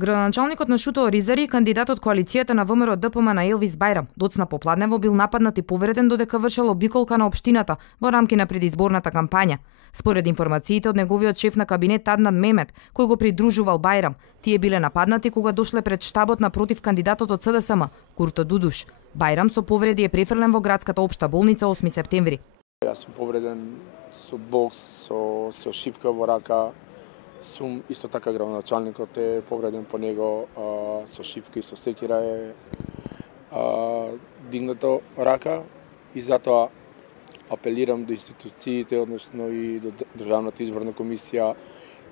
Градоначалникот на Шуто Оризари, кандидатот коалицијата на ВМРО ДПМН Елвис Бајрам, доцна попладнево бил нападнат и повреден додека вршел обиколка на општината во рамки на предизборната кампања. Според информациите од неговиот шеф на кабинет Аднан Мемет, кој го придружувал Бајрам, тие биле нападнати кога дошле пред штабот напротив кандидатот од СДСМ, Курто Дудуш. Бајрам со повреди е префрлен во градската општа болница 8 септември. Јас сум повреден со бокс, со шипка во рака. Сум исто така градоначалникот е повреден по него со шипка и со секира е дигнато рака и затоа апелирам до институциите, односно и до Државната изборна комисија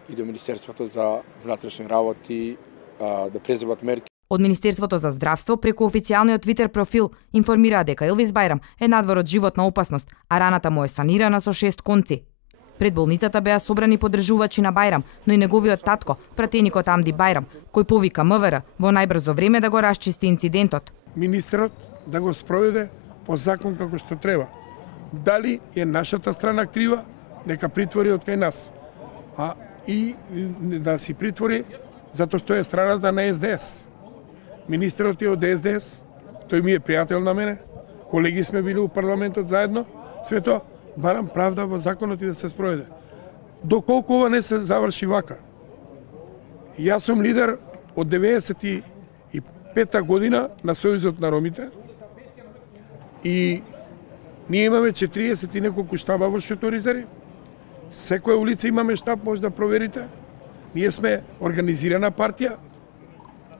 и до Министерството за внатрешни работи да преземат мерки. Од Министерството за здравство преку официјалниот Твитер профил информираа дека Елвис Бајрам е надвор од животна опасност, а раната му е санирана со 6 конци. Пред болницата беа собрани поддржувачи на Бајрам, но и неговиот татко, пратеникот Амди Бајрам, кој повика МВР во најбрзо време да го расчисти инцидентот. Министерот да го спроведе по закон како што треба. Дали е нашата страна крива, нека притвори од кај нас. И да си притвори затоа што е страната на СДС. Министерот е од СДС, тој ми е пријател на мене, колеги сме били у парламентот заедно, све тоа барам правда во законот и да се спроведе. Доколку ова не се заврши вака. Јас сум лидер од 95-та година на Сојузот на ромите и ние имаме 40 и неколку штаба во Шуто Оризари. Секоја улица имаме штаб, може да проверите. Ние сме организирана партија,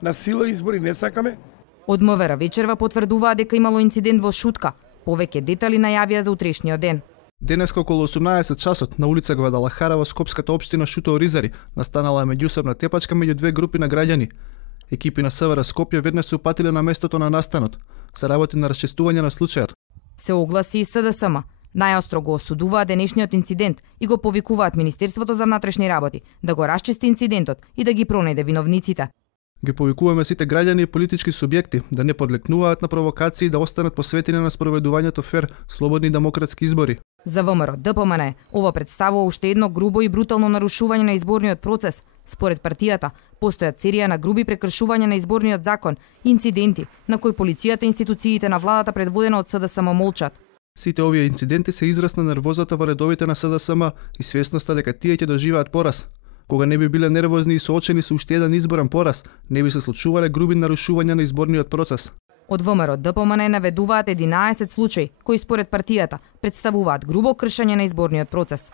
на сила избори не сакаме. Од МВР вечерва потврдуваа дека имало инцидент во Шутка. Повеќе детали најавија за утрешниот ден. Денеска околу 18 часот на улица Гвадалахара во скопската општина Шуто Оризари настанала меѓусебна тепачка меѓу две групи на граѓани. Екипи на СВР Скопје веднаш се упатиле на местото на настанот за работи на расчистување на случајот. Се огласи и СДСМ. Најостро го осудуваа денешниот инцидент и го повикуваат Министерството за внатрешни работи да го расчисти инцидентот и да ги пронајде виновниците. Ги повикуваме сите граѓани и политички субјекти да не подлекнуваат на провокации и да останат посветени на спроведувањето фер, слободни и демократски избори. За ВМРО ДПМН ова представува уште едно грубо и брутално нарушување на изборниот процес. Според партијата, постојат серија на груби прекршувања на изборниот закон, инциденти на кои полицијата и институциите на владата предводена од СДСМ молчат. Сите овие инциденти се израз на нервозата во редовите на СДСМ и свесноста дека тие ќе доживеат пораз. Кога не би биле нервозни и соочени со уште еден изборен пораз, не би се случувале груби нарушувања на изборниот процес. Од ВМРО ДПМН наведуваат 11 случаи кои според партијата представуваат грубо кршење на изборниот процес.